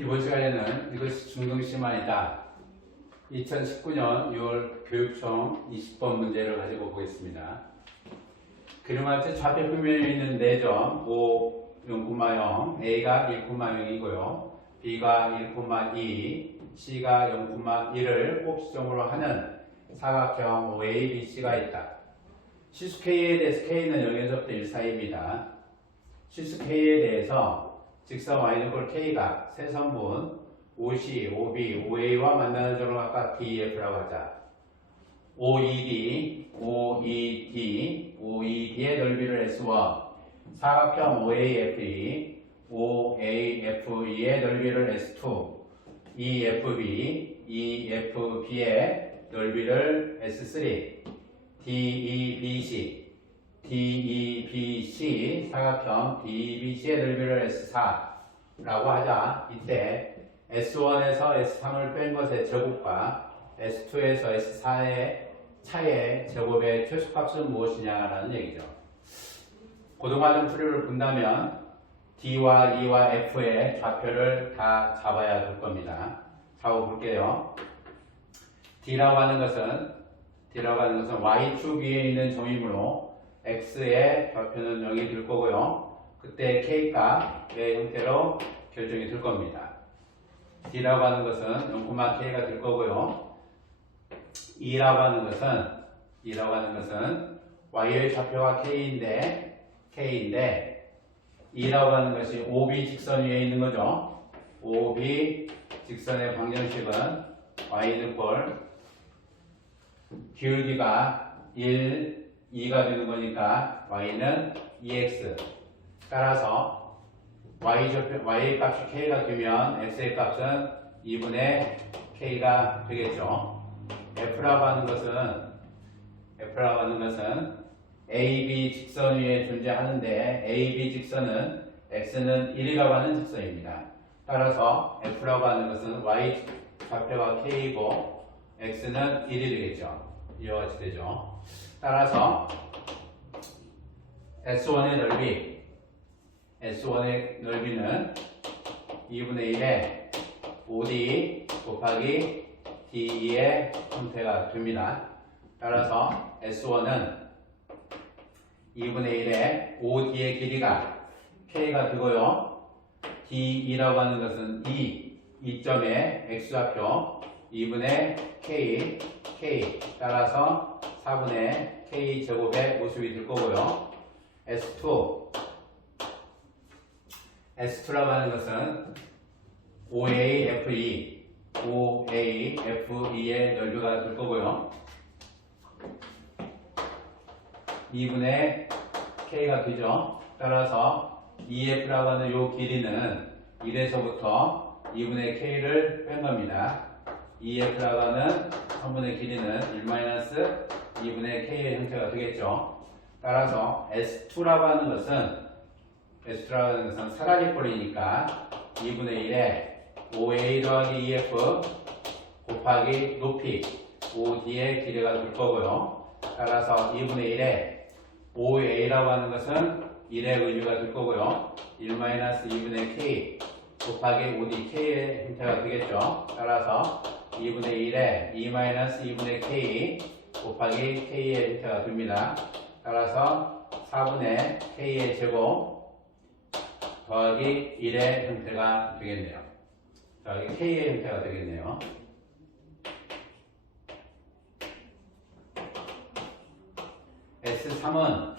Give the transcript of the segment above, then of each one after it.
이번 시간에는 이것이 중등심환이다. 2019년 6월 교육청 20번 문제를 가지고 보겠습니다. 그림같이 좌표 평면에 있는 4점 5, 0,0, A가 1,0이고요. B가 1,2, C가 0,1을 꼭지점으로 하는 사각형 OABC가 있다. 시수 K에 대해서 K는 0에서부터 1 사이입니다. 시수 K에 대해서 직선 y는 K가 세선분 OC, OB, OA와 만나는 점을 아까 DEF라고 하자. OED, OED, OED의 넓이를 S1, 사각형 OAFE, OAFE의 넓이를 S2, EFB, EFB의 넓이를 S3, DEBC, DEBC 사각형 DEBC의 넓이를 S4라고 하자. 이때 S1에서 S3을 뺀 것의 제곱과 S2에서 S4의 차의 제곱의 최소값은 무엇이냐라는 얘기죠. 고등과정 풀이를 본다면 D와 E와 F의 좌표를 다 잡아야 될 겁니다. 잡아볼게요. D라고 하는 것은 Y축 위에 있는 점이므로 X의 좌표는 0이 될 거고요. 그때 K값의 형태로 결정이 될 겁니다. D라고 하는 것은 0,K가 될 거고요. E라고 하는 것은 Y의 좌표가 K인데 E라고 하는 것이 OB 직선 위에 있는 거죠. OB 직선의 방정식은 Y는 기울기가 1, 2가 되는 거니까 Y는 2X. 따라서 Y 값이 K가 되면 X의 값은 2분의 K가 되겠죠. F라고 하는 것은 AB 직선 위에 존재하는데 AB 직선은 X는 1이라고 하는 직선입니다. 따라서 F라고 하는 것은 Y 좌표가 K이고 X는 1이 되겠죠. 이와 같이 되죠. 따라서 S1의 넓이는 2분의 1의 OD 곱하기 DE의 형태가 됩니다. 따라서 S1은 2분의 1의 OD의 길이가 K가 되고요. DE라고 하는 것은 2점의 X좌표 2분의 K 따라서 4분의 K 제곱의 모습이 될 거고요. S2라고 하는 것은 OAFE의 넓이가 될 거고요. 2분의 K가 되죠. 따라서 EF라고 하는 이 길이는 1에서부터 2분의 K를 뺀 겁니다. EF라고 하는 선분의 길이는 1-2분의 K의 형태가 되겠죠. 따라서 S2라고 하는 것은 사라지꼴이니까 2분의 1에 OA 더하기 EF 곱하기 높이 OD의 길이가 될 거고요. 따라서 2분의 1에 OA라고 하는 것은 1의 의미가 될 거고요. 1-2분의 K 곱하기 ODK의 형태가 되겠죠. 따라서 2분의 1에 2-2분의 K 곱하기 K의 형태가 됩니다. 따라서 4분의 K의 제곱 더하기 1의 형태가 되겠네요. 더하기 K의 형태가 되겠네요. S3은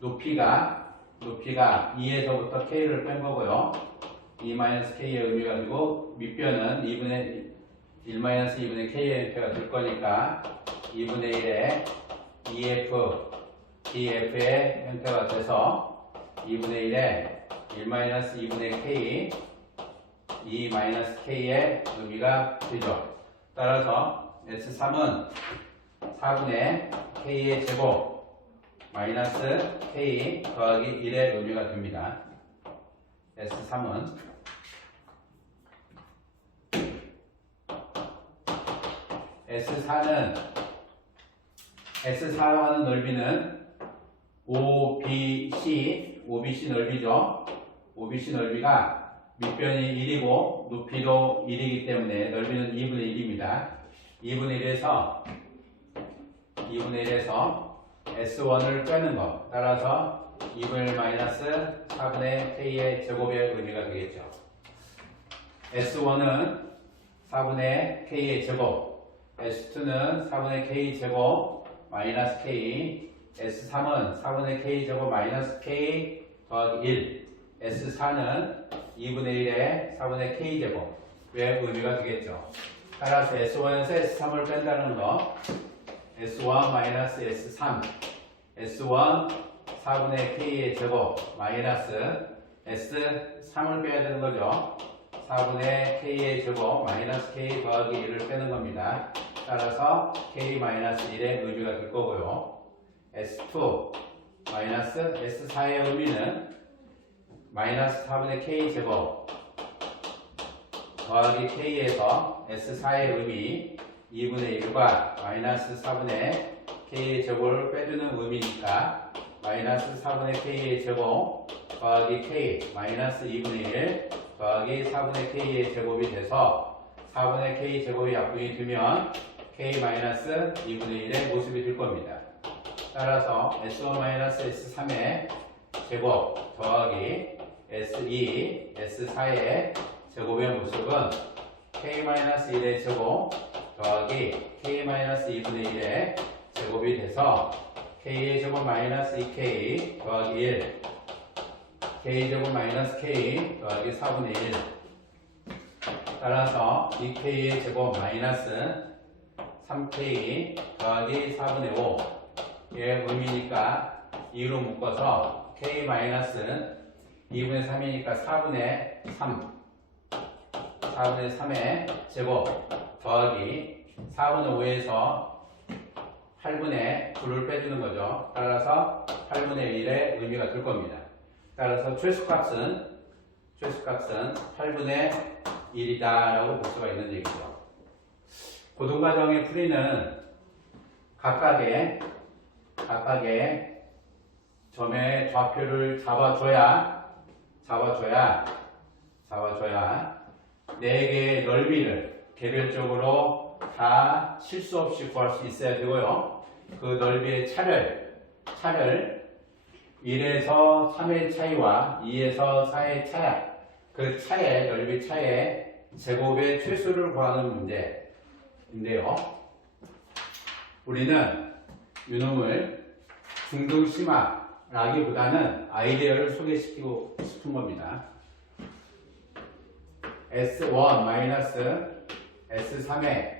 높이가 2에서부터 K를 뺀 거고요. 2-K의 의미가 되고 밑변은 1-2분의 K의 형태가 될 거니까 2분의 1에 EF, DF의 형태가 돼서 2분의 1에 1-2분의 K, 2-K의 의미가 되죠. 따라서 S3은 4분의 K의 제곱 마이너스 K 더하기 1의 의미가 됩니다. S3은 S4라고 하는 넓이는 OBC 넓이죠. OBC 넓이가 밑변이 1이고 높이도 1이기 때문에 넓이는 2분의 1입니다. 2분의 1에서 S1을 빼는 것. 따라서 2분의 1 마이너스 4분의 K의 제곱의 의미가 되겠죠. S1은 4분의 K의 제곱, S2는 4분의 K 제곱 마이너스 K, S3은 4분의 K 제곱 마이너스 K 더하기 1, S4는 2분의 1에 4분의 K 제곱의 의미가 되겠죠. 따라서 S1에서 S3을 뺀다는 거, S1 마이너스 S3, S1 4분의 K의 제곱 마이너스 S3을 빼야 되는 거죠. 4분의 K의 제곱 마이너스 K 더하기 1을 빼는 겁니다. 따라서 K 마이너스 1의 의미가 될 거고요. S2 마이너스 S4의 의미는 마이너스 4분의 K 제곱 더하기 K에서 S4의 의미 2분의 1과 마이너스 4분의 K의 제곱을 빼주는 의미니까 마이너스 4분의 K의 제곱 더하기 K 마이너스 2분의 1 더하기 4분의 K의 제곱이 돼서 4분의 K 제곱이 약분이 되면 K 마이너스 2분의 1의 모습이 될 겁니다. 따라서 S1 마이너스 S3의 제곱 더하기 S2, S4의 제곱의 모습은 K-1의 제곱 더하기 K-2분의 1의 제곱이 돼서 K의 제곱 마이너스 2K 더하기 1, K 제곱 마이너스 K 더하기 4분의 1. 따라서 2K의 제곱 마이너스 3K 더하기 4분의 5의 의미니까 2로 묶어서 K 마이너스 2분의 3이니까 4분의 3 4분의 3의 제곱 더하기 4분의 5에서 8분의 9를 빼주는 거죠. 따라서 8분의 1의 의미가 될 겁니다. 따라서 최소값은 8분의 1이다 라고 볼 수가 있는 얘기죠. 고등과정의 풀이는 각각의 점의 좌표를 잡아줘야 4개의 넓이를 개별적으로 다 실수 없이 구할 수 있어야 되고요. 그 넓이의 차를 1에서 3의 차이와 2에서 4의 차야, 그 차의 넓이 차의 제곱의 최소를 구하는 문제인데요. 우리는 유놈을 중등심화라기보다는 아이디어를 소개시키고 싶은 겁니다. S1 S3의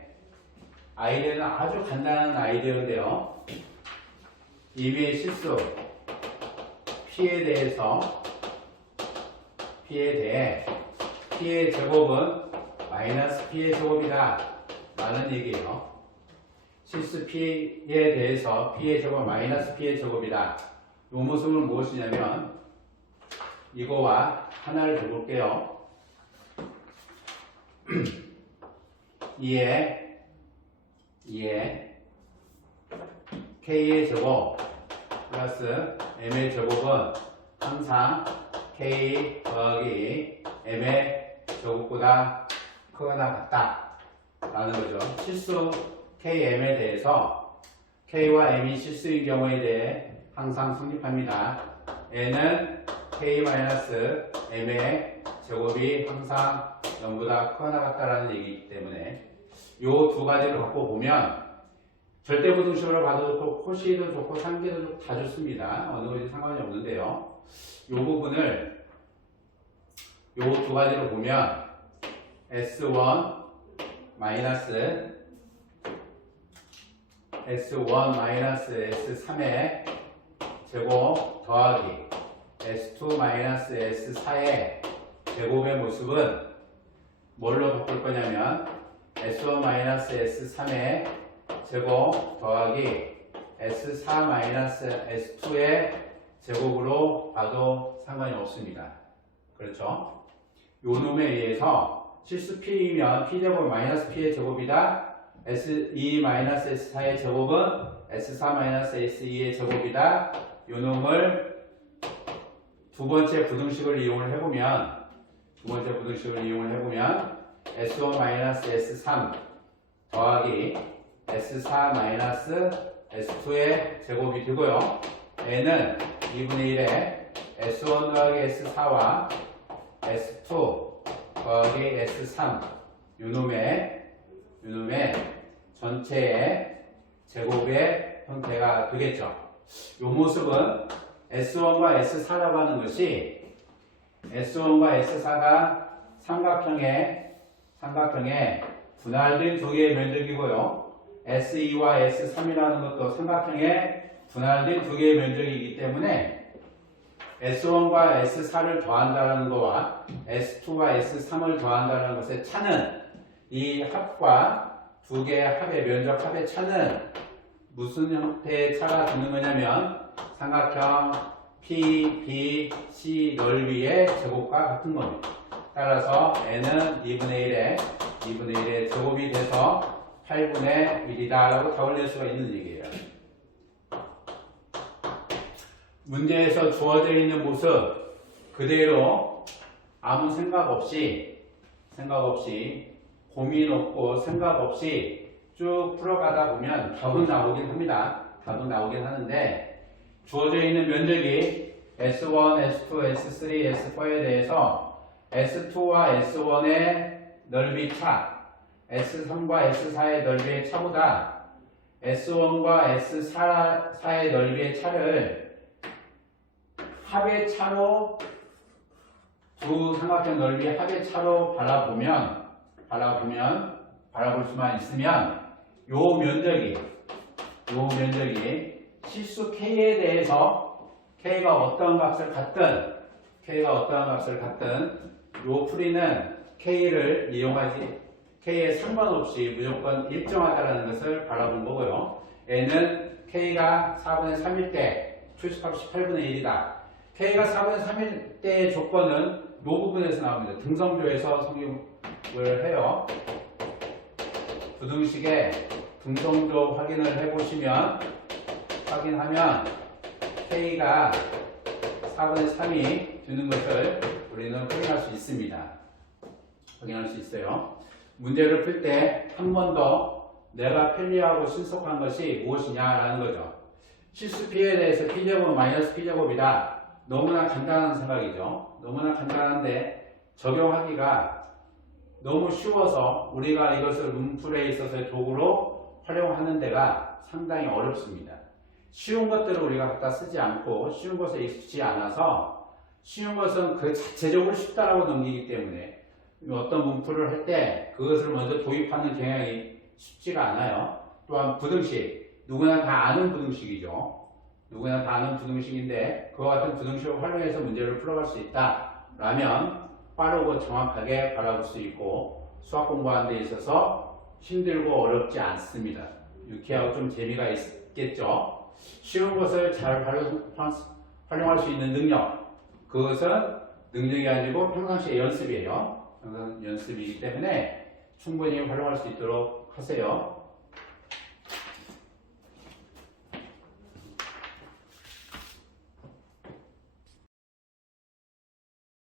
아이디어는 아주 간단한 아이디어인데요. 이미의 실수 P에 대해 P의 제곱은 마이너스 P의 제곱이다 라는 얘기예요. 실수 P에 대해서 P의 제곱 마이너스 P의 제곱이다. 이 모습은 무엇이냐면 이거와 하나를 줘볼게요. 2에 K의 제곱 플러스 M의 제곱은 항상 K 더하기 M의 제곱보다 크거나 같다 라는 거죠. 실수 KM에 대해서 K와 M이 실수인 경우에 대해 항상 성립합니다. N은 K-M의 제곱이 항상 0보다 크거나 같다라는 얘기이기 때문에 이 두 가지를 갖고 보면 절대부등식으로 봐도 좋고 코시도 좋고 상계도 좋고 다 좋습니다. 어느 것이 상관이 없는데요. 이 부분을 이 두 가지로 보면 S1 S3의 제곱 더하기 S2 S4의 제곱의 모습은 뭘로 바꿀 거냐면 S1 S3의 제곱 더하기 S4 S2의 제곱으로 봐도 상관이 없습니다. 그렇죠? 요 놈에 의해서 실수 P이면 P제곱 마이너스 P의 제곱이다. S2 S4의 제곱은 S4 S2의 제곱이다. 요 놈을 두 번째 부등식을 이용을 해보면 두 번째 부등식을 이용을 해보면 S1-S3 더하기 S4-S2의 제곱이 되고요. n은 2분의 1에 S1 더하기 S4와 S2 더하기 S3 요놈의 전체의 제곱의 형태가 되겠죠. 이 모습은 S1과 S4라고 하는 것이 S1과 S4가 삼각형의 분할된 두 개의 면적이고요. S2와 S3이라는 것도 삼각형의 분할된 두 개의 면적이기 때문에 S1과 S4를 더한다는 것과 S2와 S3을 더한다는 것의 차는 이 합과 두 개의 합의 면적 합의 차는 무슨 형태의 차가 되는 거냐면 삼각형 PBC 넓이의 제곱과 같은 겁니다. 따라서 n은 2분의 1의 제곱이 돼서 8분의 1이다 라고 답을 낼 수가 있는 얘기예요. 문제에서 주어져 있는 모습 그대로 아무 생각 없이 고민 없고 생각 없이 쭉 풀어가다 보면 답은 나오긴 합니다. 답은 나오긴 하는데 주어져 있는 면적이 S1, S2, S3, S4에 대해서 S2와 S1의 넓이 차, S3과 S4의 넓이의 차보다 S1과 S4의 넓이의 차를 합의 차로 두 삼각형 넓이의 합의 차로 바라볼 수만 있으면 요 면적이 실수 K에 대해서 K가 어떤 값을 갖든 요 풀이는 K에 상관없이 무조건 일정하다는 것을 바라본 거고요. N은 K가 4분의 3일 때 초식값이 8분의 1이다. K가 4분의 3일 때의 조건은 이 부분에서 나옵니다. 등성조에서 성립을 해요. 부등식에 등성조 확인을 해보시면 확인하면 K가 4분의 3이 되는 것을 우리는 확인할 수 있습니다. 확인할 수 있어요. 문제를 풀 때 한 번 더 내가 편리하고 신속한 것이 무엇이냐라는 거죠. 실수 P에 대해서 P제곱은 마이너스 P제곱이다. 너무나 간단한 생각이죠. 너무나 간단한데 적용하기가 너무 쉬워서 우리가 이것을 문풀에 있어서 도구로 활용하는 데가 상당히 어렵습니다. 쉬운 것들을 우리가 갖다 쓰지 않고 쉬운 것에 익숙지 않아서 쉬운 것은 그 자체적으로 쉽다라고 넘기기 때문에 어떤 문풀을 할 때 그것을 먼저 도입하는 경향이 쉽지가 않아요. 또한 부등식, 누구나 다 아는 부등식이죠. 누구나 다 아는 부등식인데 그와 같은 부등식을 활용해서 문제를 풀어갈 수 있다라면 빠르고 정확하게 바라볼 수 있고 수학 공부하는 데 있어서 힘들고 어렵지 않습니다. 유쾌하고 좀 재미가 있겠죠. 쉬운 것을 잘 활용할 수 있는 능력, 그것은 능력이 아니고 평상시의 연습이에요. 연습이기 때문에 충분히 활용할 수 있도록 하세요.